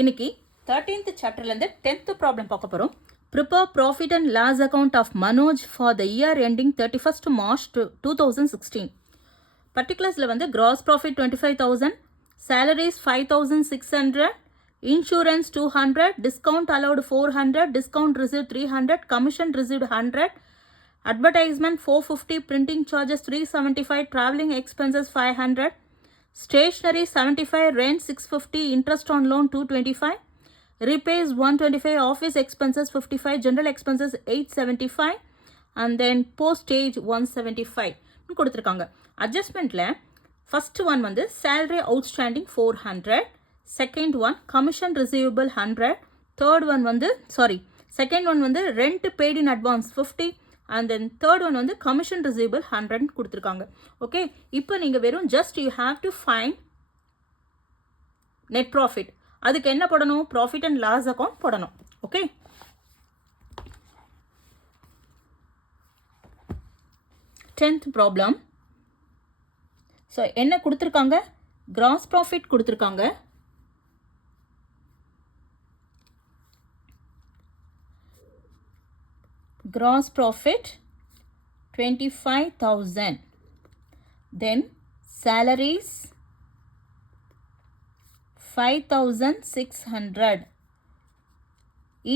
இன்னைக்கு 13th சாப்டர்லேருந்து 10th problem பார்க்க போகிறோம். Prepare profit and loss account of Manoj for the year ending 31st March 2016. பர்டிகுலர்ஸில் வந்து gross profit 25,000, salaries 5,600, insurance 200, discount allowed 400, discount received 300, commission received 100, advertisement 450, printing charges 375, traveling expenses 500, stationery 75, rent 650, interest on loan 225, repairs 125, office expenses 55, general expenses 875, and then postage 175 கொடுத்துருக்காங்க. அட்ஜஸ்ட்மெண்ட்டில் first one வந்து salary outstanding 400, second one commission receivable 100, third one வந்து second one வந்து rent paid in advance 50, and then third one வந்து commission receivable 100 கொடுத்துருக்காங்க. Okay, இப்போ நீங்கள் வெறும் just you have to find net profit. அதுக்கு என்ன போடணும்? ப்ராஃபிட் அண்ட் லாஸ் அக்கௌண்ட் போடணும். Okay, tenth problem. ஸோ என்ன கொடுத்துருக்காங்க? கிராஸ் ப்ராஃபிட் கொடுத்துருக்காங்க. Gross profit 25,000. Then salaries 5,600.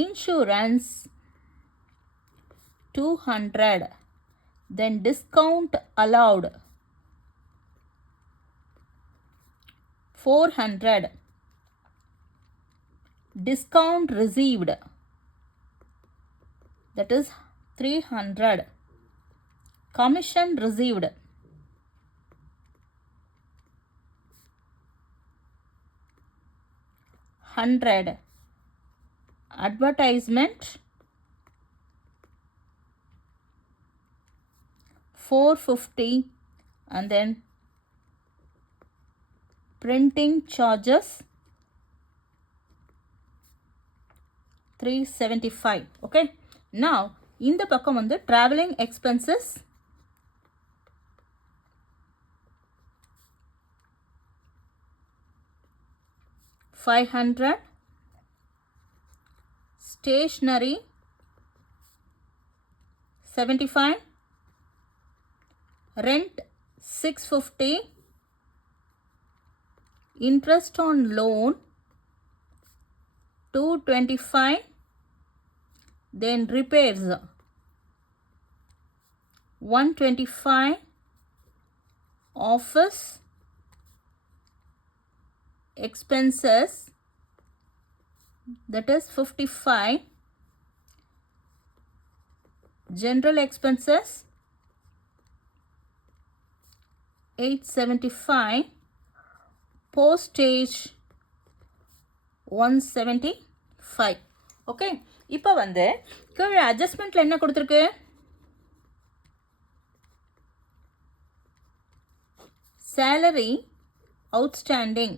Insurance 200. Then discount allowed 400. Discount received, that is 300. Commission received 100. Advertisement 450, and then printing charges 375. Okay, now இந்த பக்கம் வந்து traveling expenses 500, stationery 75, rent 650, interest on loan 225, then repairs 125, office expenses, that is 55, general expenses 875, postage 175. Okay, இப்போ வந்து கீழே அட்ஜஸ்ட்மெண்ட்டில் என்ன கொடுத்துருக்கு? salary outstanding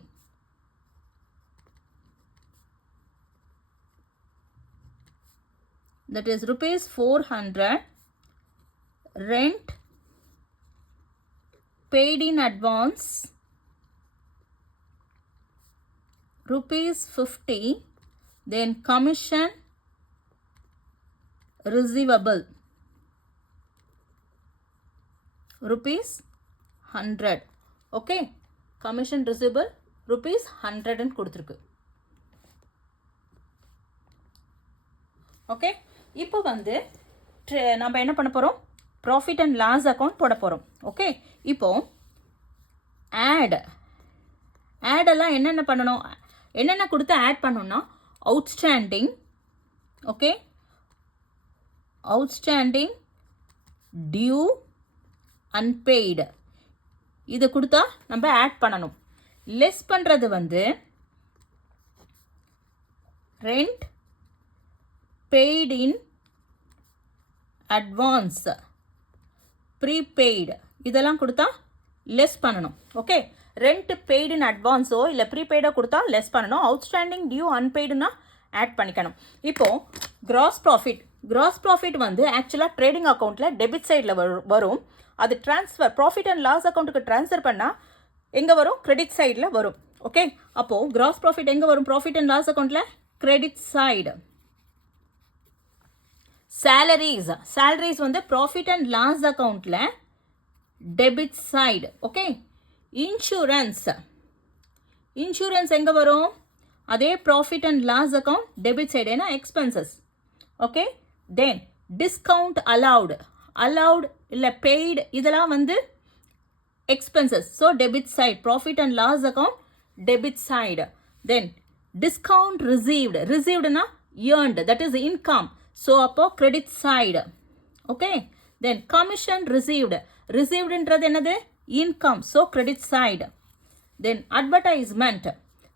that is rupees 400, rent paid in advance rupees 50, then commission receivable rupees 100. Okay, commission receivable rupees 100 கொடுத்துருக்கு. Okay, இப்போ வந்து நம்ம என்ன பண்ண போகிறோம்? ப்ராஃபிட் அண்ட் லாஸ் அக்கௌண்ட் போட போகிறோம். ஓகே, இப்போ ஆடெல்லாம் என்னென்ன பண்ணணும், என்னென்ன கொடுத்து ஆட் பண்ணணும்னா outstanding, okay, outstanding, due, unpaid, இது கொடுத்தா நம்ம ஆட் பண்ணணும். லெஸ் பண்ணுறது வந்து rent paid in advance, prepaid, இதெல்லாம் கொடுத்தா லெஸ் பண்ணணும். ஓகே, ரெண்ட் பெய்டு இன் அட்வான்ஸோ இல்லை ப்ரீபெய்டோ கொடுத்தா லெஸ் பண்ணணும். அவுட்ஸ்டாண்டிங், டியூ, அன்பெய்டுனா ஆட் பண்ணிக்கணும். இப்போது கிராஸ் ப்ராஃபிட் வந்து ஆக்சுவலாக ட்ரேடிங் அக்கௌண்ட்டில் டெபிட் சைடில் வரும். அது ப்ராஃபிட் அண்ட் லாஸ் அக்கௌண்ட்டுக்கு ட்ரான்ஸ்ஃபர் பண்ணால் எங்கே வரும்? கிரெடிட் சைடில் வரும். ஓகே, அப்போது கிராஸ் ப்ராஃபிட் எங்கே வரும்? ப்ராஃபிட் அண்ட் லாஸ் அக்கௌண்ட்டில் கிரெடிட் சைடு. சேலரிஸ் வந்து ப்ராஃபிட் அண்ட் லாஸ் அக்கௌண்ட்டில் டெபிட் சைடு. ஓகே, இன்சூரன்ஸ் எங்கே வரும்? அதே profit and loss account debit side, ஏன்னா expenses. Okay, then discount allowed இல்லை பெய்டு, இதெல்லாம் வந்து expenses. So debit side, profit and loss account debit side. Then discount ரிசீவ்டுனா earned, that is income. So அப்போ credit side. Okay, then commission ரிசீவ்டுன்றது என்னது? Income. So credit side. தென் advertisement,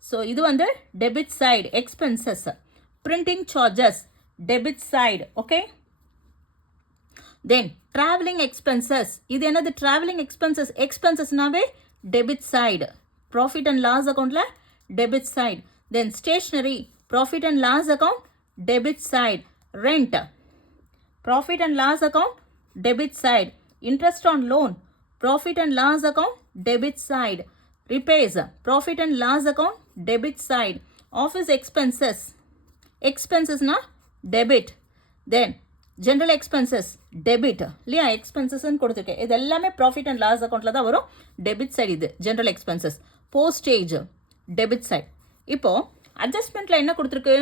so இது வந்து debit side, expenses. Printing charges debit side. Okay, then travelling expenses, இது என்னது? Travelling எக்ஸ்பென்சஸ்னாவே debit side, profit and loss அக்கௌண்ட்டில் debit side. Then stationery, profit and loss account debit side. Rent, profit and loss account debit side. Interest on loan, profit and loss account debit side. repairs, profit and loss account debit side. Office expenses na debit. Then general expenses debit. இல்லையா, எக்ஸ்பென்சஸ்ன்னு கொடுத்துருக்கேன். இது எல்லாமே profit and loss அக்கௌண்ட்டில் தான் வரும். Debit side இது general expenses. Postage debit side. இப்போது அட்ஜஸ்ட்மெண்ட்டில் என்ன கொடுத்துருக்கு?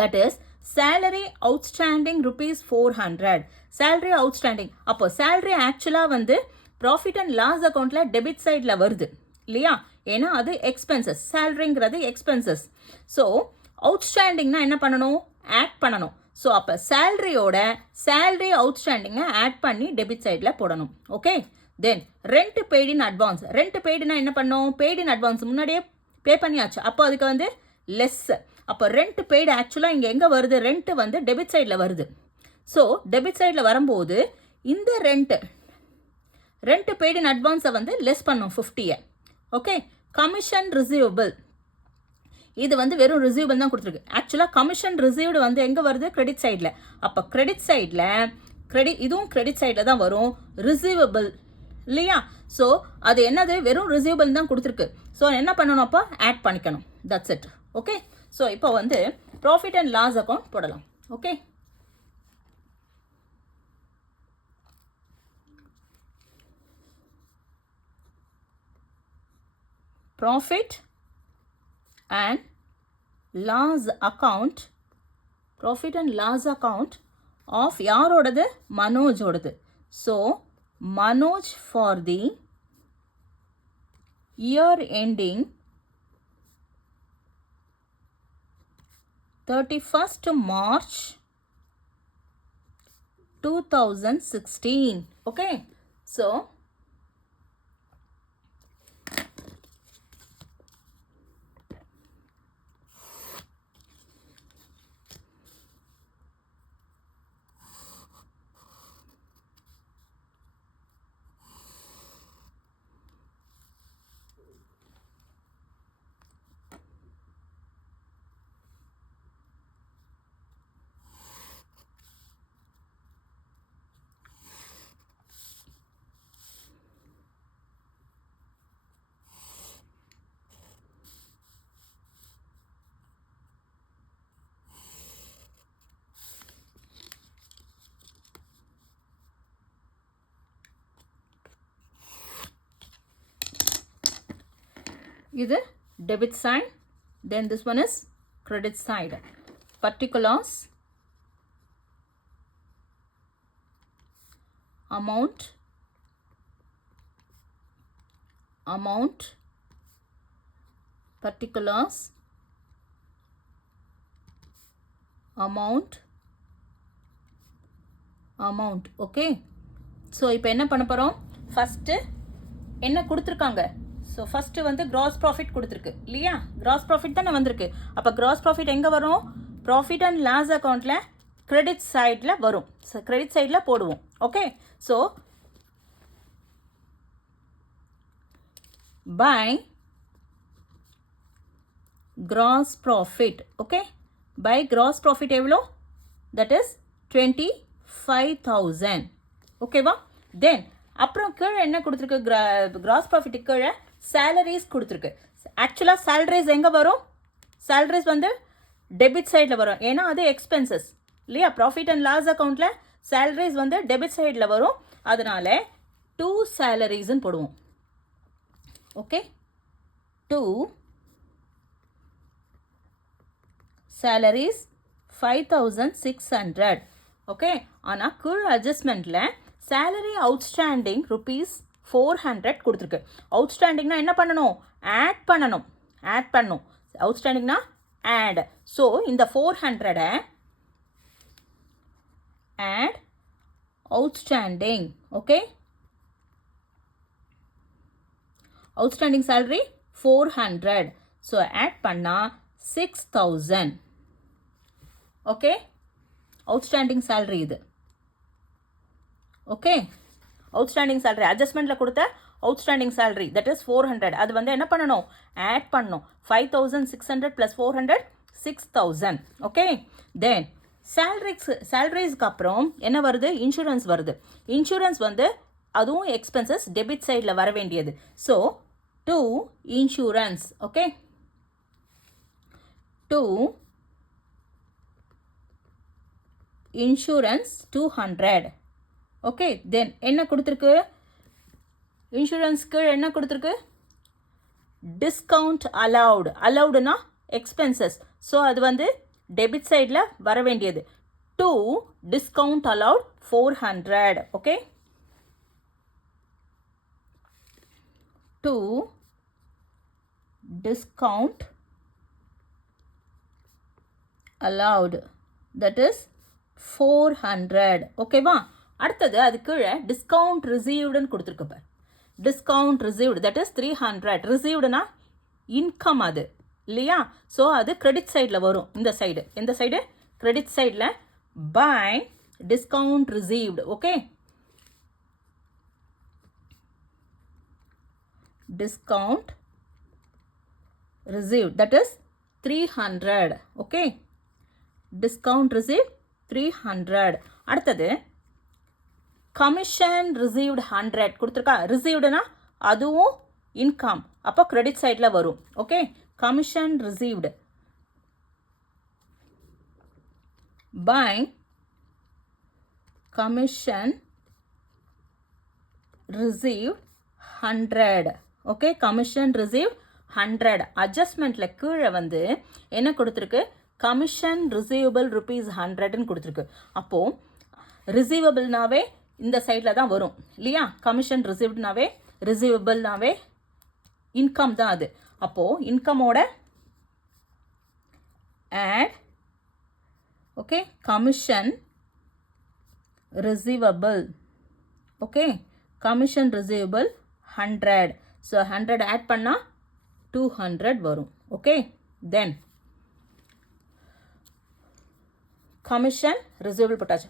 That is salary outstanding ₹400. Salary outstanding. அப்போ சேலரி ஆக்சுவலாக வந்து ப்ராஃபிட் அண்ட் லாஸ் அக்கௌண்ட்டில் டெபிட் சைடில் வருது இல்லையா, ஏன்னா அது எக்ஸ்பென்சஸ். சேலரிங்கிறது எக்ஸ்பென்சஸ். ஸோ அவுட்ஸ்டாண்டிங்னா என்ன பண்ணணும்? ஆட் பண்ணணும். ஸோ அப்போ சேலரி அவுட்ஸ்டாண்டிங்கை ஆட் பண்ணி டெபிட் சைடில் போடணும். Okay, then rent paid in advance. Rent பெய்டுனா என்ன பண்ணணும்? பெய்டு இன் அட்வான்ஸ் முன்னாடியே பே பண்ணியாச்சு, அப்போ அதுக்கு வந்து லெஸ். அப்போ ரெண்ட் பெய்டு ஆக்சுவலாக இங்கே எங்கே வருது? ரெண்ட் வந்து டெபிட் சைடில் வருது. ஸோ டெபிட் சைடில் வரும்போது இந்த ரெண்ட் பெய்டு இன் அட்வான்ஸை வந்து லெஸ் பண்ணும் 50. ஓகே, கமிஷன் ரிசீவபிள், இது வந்து வெறும் ரிசீவபிள் தான் கொடுத்துருக்கு. ஆக்சுவலாக கமிஷன் ரிசீவ்டு வந்து எங்கே வருது? கிரெடிட் சைடில். அப்போ கிரெடிட் சைடில் இதுவும் கிரெடிட் சைடில் தான் வரும். ரிசீவபிள் இல்லையா, ஸோ அது என்னது? வெறும் ரிசீவபிள் தான் கொடுத்துருக்கு. ஸோ என்ன பண்ணணும்? அப்போ ஆட் பண்ணிக்கணும். That's it. ஓகே, ஸோ இப்போ வந்து ப்ராஃபிட் அண்ட் லாஸ் அக்கௌண்ட் போடலாம். Okay, profit and loss account of யாரோடது? மனோஜோடது. So Manoj for the year ending 31st March 2016. okay, so இது debit side, then this one is credit side. Particulars, amount, particulars, amount. Okay, so இப்போ என்ன பண்ண போகிறோம்? First என்ன கொடுத்துருக்காங்க? ஸோ ஃபஸ்ட்டு வந்து கிராஸ் ப்ராஃபிட் கொடுத்துருக்கு இல்லையா, கிராஸ் ப்ராஃபிட் தானே வந்திருக்கு. அப்போ கிராஸ் ப்ராஃபிட் எங்கே வரும்? ப்ராஃபிட் அண்ட் லாஸ் அக்கௌண்ட்டில் கிரெடிட் சைடில் வரும். ஸோ கிரெடிட் சைடில் போடுவோம். Okay, so by gross profit. Okay, by gross profit எவ்வளோ? That is 25,000. ஓகேவா? தென் அப்புறம் கீழே என்ன கொடுத்துருக்கு? கிராஸ் ப்ராஃபிட்டுக்கு கீழே சேலரிஸ் கொடுத்துருக்கு. ஆக்சுவலாக சேலரிஸ் எங்கே வரும்? சேலரிஸ் வந்து டெபிட் சைடில் வரும், ஏன்னா அது எக்ஸ்பென்சஸ் இல்லையா? ப்ராஃபிட் அண்ட் லாஸ் அக்கௌண்ட்டில் சேலரிஸ் வந்து டெபிட் சைடில் வரும், அதனால 2 salaries-ன்னு போடுவோம். Okay, 2 salaries 5600. ஓகே, ஆனால் கீழ் அட்ஜஸ்ட்மெண்ட்டில் சேலரி அவுட்ஸ்டாண்டிங் ₹400 கொடுத்துருக்கு. அவுட்ஸ்டாண்டிங்னா என்ன பண்ணணும்? ஆட் பண்ணணும். அவுட்ஸ்டாண்டிங்னா ஆட். ஸோ இந்த 400 add outstanding. Okay, outstanding salary 400. So add பண்ணால் 6000. ஓகே, அவுட்ஸ்டாண்டிங் சேலரி இது. ஓகே, அவுட்ஸ்டாண்டிங் சேலரி அட்ஜஸ்ட்மெண்ட்டில் கொடுத்த அவுட்ஸ்டாண்டிங் சேலரி தட் இஸ் 400. அது வந்து என்ன பண்ணணும்? ஆட் பண்ணணும். 5600 + 400 6000. ஓகே, தென் சேலரிஸ்க்கு அப்புறம் என்ன வருது? இன்சூரன்ஸ் வருது. இன்சூரன்ஸ் வந்து அதுவும் எக்ஸ்பென்சஸ் டெபிட் சைடில் வர வேண்டியது. So 2 insurance. Okay, 2 insurance 200. Okay, then என்ன கொடுத்துருக்கு? இன்சூரன்ஸ்க்கு என்ன கொடுத்துருக்கு? Discount allowed. அலவுடுனா எக்ஸ்பென்சஸ். ஸோ அது வந்து டெபிட் சைடில் வர வேண்டியது. 2 discount allowed 400. Okay, 2 discount allowed that is 400. ஓகேவா? அடுத்தது அது கீழே டிஸ்கவுண்ட் ரிசீவ்டுன்னு கொடுத்துருக்கு பார். Discount received that is 300. ரிசீவ்டுனா இன்கம் அது இல்லையா? ஸோ அது கிரெடிட் சைடில் வரும். இந்த சைடு எந்த சைடு? கிரெடிட் சைடில் by discount received. Okay, discount received that is 300. Okay, discount received 300. அடுத்தது கமிஷன் ரிசீவ்டு 100 கொடுத்துருக்கா. ரிசீவ்டுனா அதுவும் இன்கம், அப்போ கிரெடிட் சைடில் வரும். Okay, commission received by commission received 100. Okay, commission receive 100. அட்ஜஸ்ட்மெண்ட்டில் கீழே வந்து என்ன கொடுத்துருக்கு? கமிஷன் ரிசீவபிள் ₹100ன்னு கொடுத்துருக்கு. அப்போது ரிசீவபிள்னாவே இந்த சைடில் தான் வரும் இல்லையா? கமிஷன் ரிசீவ்டுனாவே ரிசீவபிள்னாவே இன்கம் தான் அது. அப்போது இன்கமோட add. Okay, commission receivable. Okay, commission receivable 100. So 100 add பண்ணால் 200 வரும். ஓகே, தென் கமிஷன் ரிசீவபிள் போட்டாச்சு.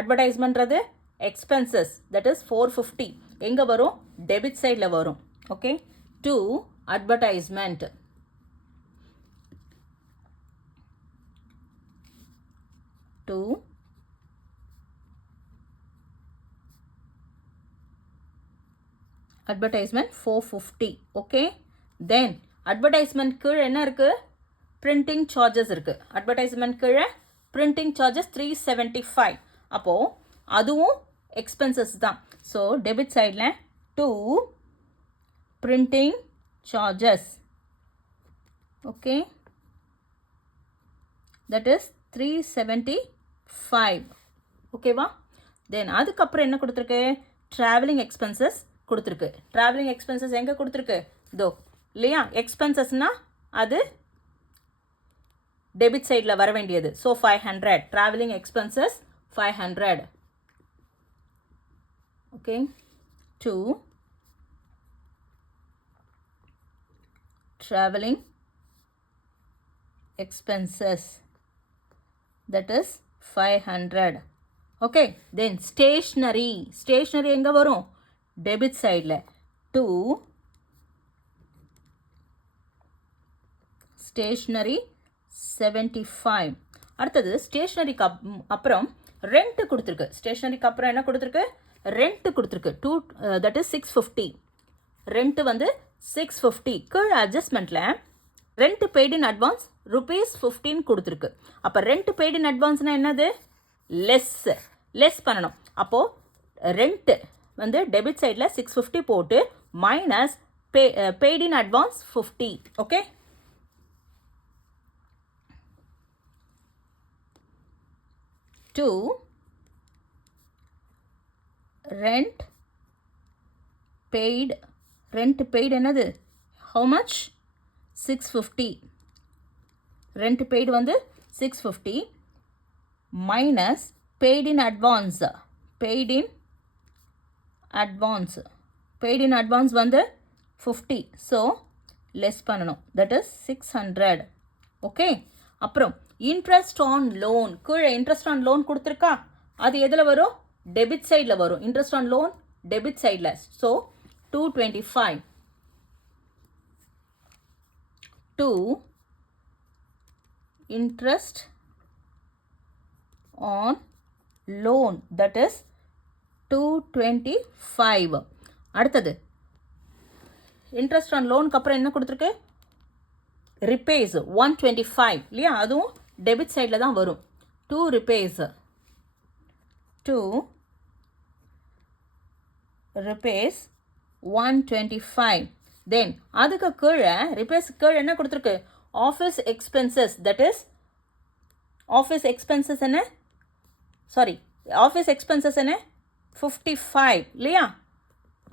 அட்வர்டைஸ்மெண்ட்றது எக்ஸ்பென்சஸ் தட் இஸ் 450. எங்கே வரும்? டெபிட் சைடில் வரும். Okay, 2 advertisement. Advertisement 450. Okay, then advertisement கீழே என்ன இருக்குது? பிரிண்டிங் சார்ஜஸ் இருக்குது. அட்வர்டைஸ்மெண்ட் கீழே பிரிண்டிங் சார்ஜஸ் 375. அப்போது அதுவும் எக்ஸ்பென்சஸ் தான். ஸோ டெபிட் சைடில் 2 printing charges. Okay, that is 375. ஓகேவா? தென் அதுக்கப்புறம் என்ன கொடுத்துருக்கு? ட்ராவலிங் எக்ஸ்பென்சஸ் கொடுத்துருக்கு. ட்ராவலிங் எக்ஸ்பென்சஸ் எங்கே கொடுத்துருக்கு? இதோ இல்லையா? எக்ஸ்பென்சஸ்னால் அது டெபிட் சைடில் வர வேண்டியது. So 500. Travelling expenses 500. Okay, 2 travelling expenses that is 500. Okay, then stationery. Stationery எங்கே வரும்? டெபிட் சைடில் 2 ஸ்டேஷ்னரி 75. அடுத்தது ஸ்டேஷ்னரிக்கு அப்புறம் ரெண்ட் கொடுத்துருக்கு. ஸ்டேஷ்னரிக்கு அப்புறம் என்ன கொடுத்துருக்கு? ரெண்ட் கொடுத்துருக்கு. 2 that is 650. ரெண்ட் வந்து 650 கீழே அட்ஜஸ்ட்மெண்ட்டில் ரெண்ட் பெய்டு இன் அட்வான்ஸ் ₹15 கொடுத்துருக்கு. அப்போ ரெண்ட் பெய்டு இன் அட்வான்ஸ்னால் என்னது? லெஸ் பண்ணணும். அப்போது ரெண்ட் வந்து டெபிட் சைடில் 650 போட்டு minus paid in advance 50. Okay, to rent paid என்னது? how much? 650. rent paid வந்து 650 minus paid in advance வந்து 50. so less பண்ணணும், that is 600. ஓகே, அப்புறம் இன்ட்ரெஸ்ட் ஆன் லோன். கீழே இன்ட்ரெஸ்ட் ஆன் லோன் கொடுத்துருக்கா, அது எதில் வரும்? டெபிட் சைடில் வரும். இன்ட்ரெஸ்ட் ஆன் லோன் டெபிட் சைடில். So 225 to interest on loan, that is 225. அடுத்தது இன்ட்ரெஸ்ட் ஆன் லோனுக்கு அப்புறம் என்ன கொடுத்துருக்கு? ரிப்பேஸ் 125 இல்லையா, அதுவும் டெபிட் சைடில் தான் வரும். 2 ரிப்பேஸ் 125. தென் அதுக்கு கீழே ரிப்பேர்ஸ் கீழே என்ன கொடுத்துருக்கு? Office expenses, that is office expenses என்ன? சாரி, ஆஃபீஸ் எக்ஸ்பென்சஸ் என்ன? 55 இல்லையா,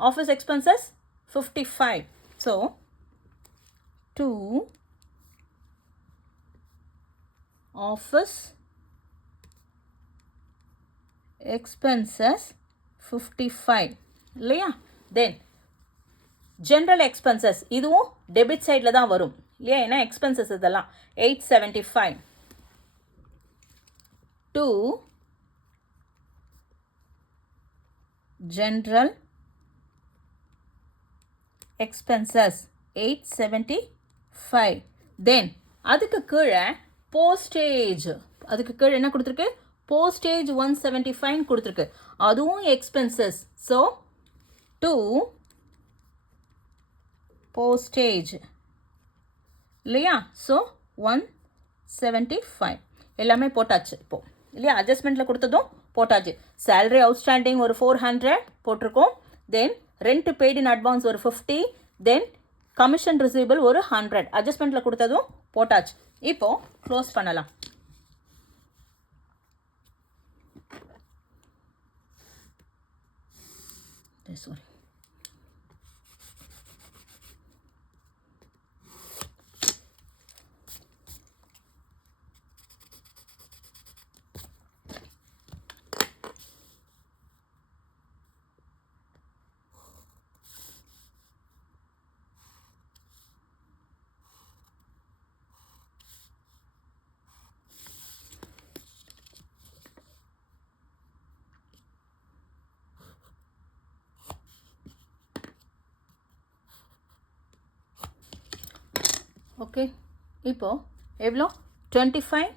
office expenses 55. So 2 office expenses 55 இல்லையா. தென் ஜென்ரல் எக்ஸ்பென்சஸ், இதுவும் டெபிட் சைடில் தான் வரும் இல்லையா, ஏன்னா எக்ஸ்பென்சஸ் இதெல்லாம் 875 to general expenses 875. தென் அதுக்கு கீழே போஸ்டேஜ், அதுக்கு கீழே என்ன கொடுத்துருக்கு? போஸ்டேஜ் 175 கொடுத்துருக்கு, அதுவும் எக்ஸ்பென்சஸ். ஸோ 2 போஸ்டேஜ் இல்லையா. ஸோ 175 எல்லாமே போட்டாச்சு இப்போ இல்லையா, அட்ஜஸ்ட்மெண்ட்டில் கொடுத்ததும் போட்டாச்சு. சேலரி அவுட்ஸ்டாண்டிங் ஒரு 400 போட்டிருக்கோம். தென் ரெண்ட் பெய்டு இன் அட்வான்ஸ் ஒரு 50. தென் கமிஷன் ரிசீவபிள் ஒரு 100 அட்ஜஸ்ட்மெண்ட்டில் கொடுத்ததும் போட்டாச்சு. இப்போ க்ளோஸ் பண்ணலாம். Sorry, okay. இப்போ எவ்வளோ? 25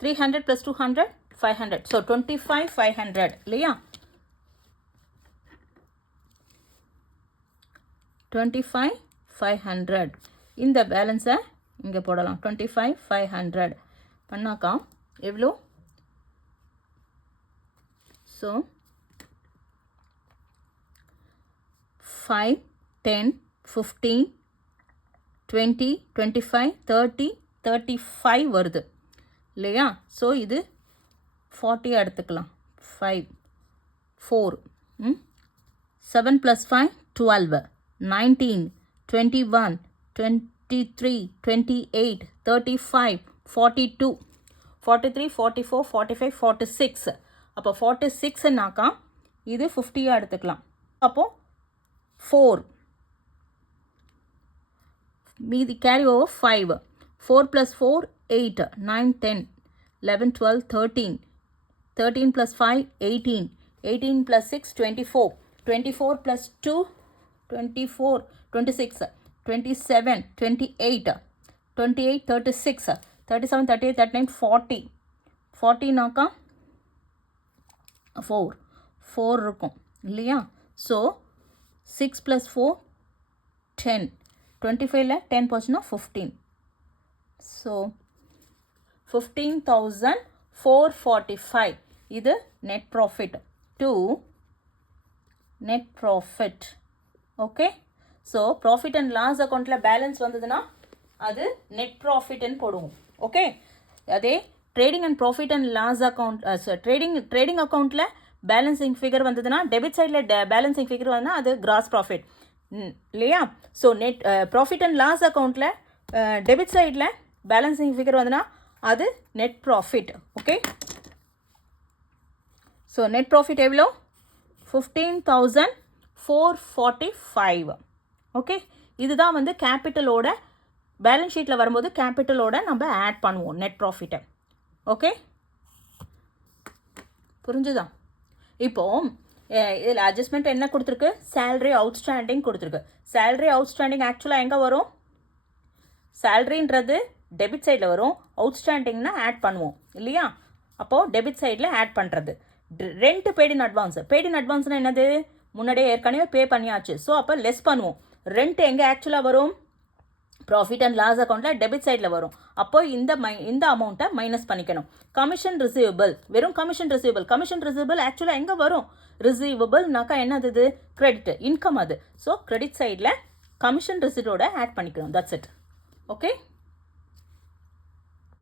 300 + 200 500. ஸோ 25 500 இல்லையா. 25 500 இந்த பேலன்ஸை இங்கே போடலாம். 25 500 பண்ணாக்கா எவ்வளோ? ஸோ 5 10 15 20 25 30 35 வருது இல்லையா. ஸோ இது 40 எடுத்துக்கலாம். 5 4 7 + 5 12 19 21 23 28 35 42 43 44 45 46. அப்போ 46னாக்கா இது 50 எடுத்துக்கலாம். அப்போது 4 மீதி கேரி ஓவர் 5 4 + 4 8 9 10 11 12 13 13 + 5 18 18 + 6 24 24 + 2 24 26 27 28 28 36 37 38 39 40 40னாக்கா 4 இருக்கும் இல்லையா. ஸோ 6 + 4 10. 25ல 10 போச்சுன்னா 15. ஸோ 15,445 இது net profit to net profit. Okay, so profit and loss அக்கௌண்ட்டில் பேலன்ஸ் வந்ததுன்னா அது நெட் ப்ராஃபிட்னு போடுவோம். ஓகே, அதே trading and profit and loss account trading அக்கௌண்ட்டில் பேலன்சிங் ஃபிகர் வந்ததுன்னா டெபிட் சைடில் பேலன்சிங் ஃபிகர் வந்ததுன்னா அது கிராஸ் ப்ராஃபிட் இல்லையா? So net profit and loss அக்கௌண்ட்டில் டெபிட் சைடில் பேலன்சிங் ஃபிகர் வந்ததுன்னா அது net profit. Okay, so net profit எவ்வளோ? 15,445. ஓகே, இதுதான் வந்து கேபிட்டலோட பேலன்ஸ் ஷீட்டில் வரும்போது கேபிட்டலோட நம்ம ஆட் பண்ணுவோம் நெட் ப்ராஃபிட்டை. ஓகே, புரிஞ்சுதா? இப்போது இதில் அட்ஜஸ்ட்மெண்ட் என்ன கொடுத்துருக்கு? சேலரி அவுட்ஸ்டாண்டிங் கொடுத்துருக்கு. சேலரி அவுட்ஸ்டாண்டிங் ஆக்சுவலாக எங்கே வரும்? சேலரின்றது டெபிட் சைடில் வரும், அவுட்ஸ்டாண்டிங்னா ஆட் பண்ணுவோம் இல்லையா? அப்போது டெபிட் சைடில் ஆட் பண்ணுறது. Rent paid in advance. Paid in அட்வான்ஸ்னால் என்னது? முன்னாடியே ஏற்கனவே பே பண்ணியாச்சு. ஸோ அப்போ லெஸ் பண்ணுவோம். ரெண்ட் எங்கே ஆக்சுவலாக வரும்? ப்ராஃபிட் அண்ட் லாஸ் அக்கௌண்ட்டில் டெபிட் சைடில் வரும். அப்போ இந்த அமௌண்ட்டை மைனஸ் பண்ணிக்கணும். கமிஷன் ரிசீவபிள், வெறும் கமிஷன் ரிசீவபிள் ஆக்சுவலாக எங்கே வரும்? ரிசீவபிள்னாக்கா என்னது? இது கிரெடிட், இன்கம் அது. ஸோ கிரெடிட் சைடில் கமிஷன் ரிசீட்டோட ஆட் பண்ணிக்கணும். That's it. ஓகே.